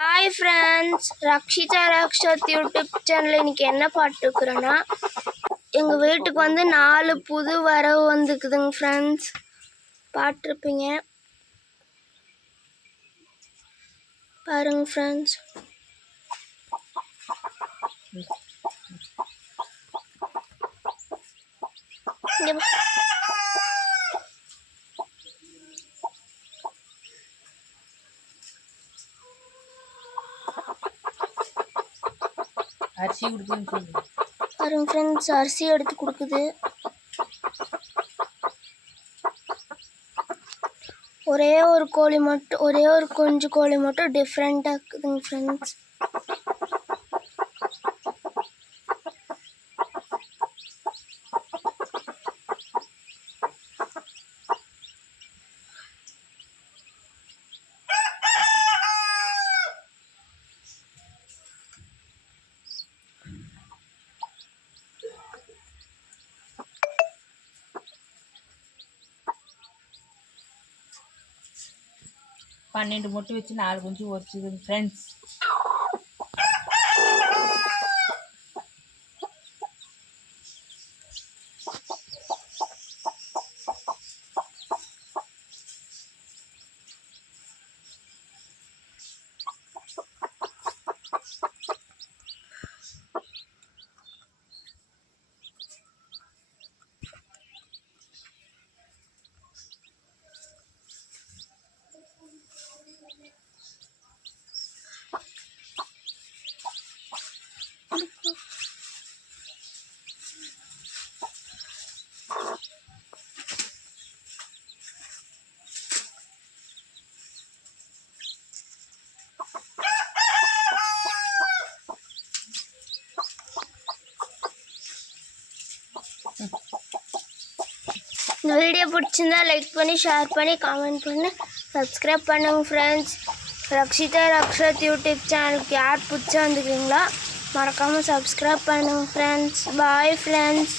Hi friends, Rakshitha ரக்ஷத் YouTube சேனலில் இன்றைக்கி என்ன பாட்டுருக்குறேன்னா, எங்கள் வீட்டுக்கு வந்து 4 புது வரவு வந்துக்குதுங்க ஃப்ரெண்ட்ஸ். பார்த்துருப்பீங்க பாருங்க ஃப்ரெண்ட்ஸ். அரிசி கொடுக்குதுன்னு சொல்லு. பாருங்க ஃப்ரெண்ட்ஸ், அரிசி எடுத்து கொடுக்குது. ஒரே ஒரு குஞ்சு கோழி மட்டும் டிஃப்ரெண்ட்டாக இருக்குதுங்க ஃப்ரெண்ட்ஸ். பன்னெண்டு முட்டை வச்சு 4 குஞ்சு ஒரிச்சுதுங்க ஃப்ரெண்ட்ஸ். இந்த வீடியோ பிடிச்சிருந்தா லைக் பண்ணி, ஷேர் பண்ணி, கமெண்ட் பண்ணி, சப்ஸ்கிரைப் பண்ணுங்க ஃப்ரெண்ட்ஸ். ரக்ஷிதா ரக்ஷத் யூடியூப் சேனலுக்கு யார் புதுசாக வந்துக்கிறீங்களோ மறக்காமல் சப்ஸ்கிரைப் பண்ணுங்க ஃப்ரெண்ட்ஸ். Bye friends.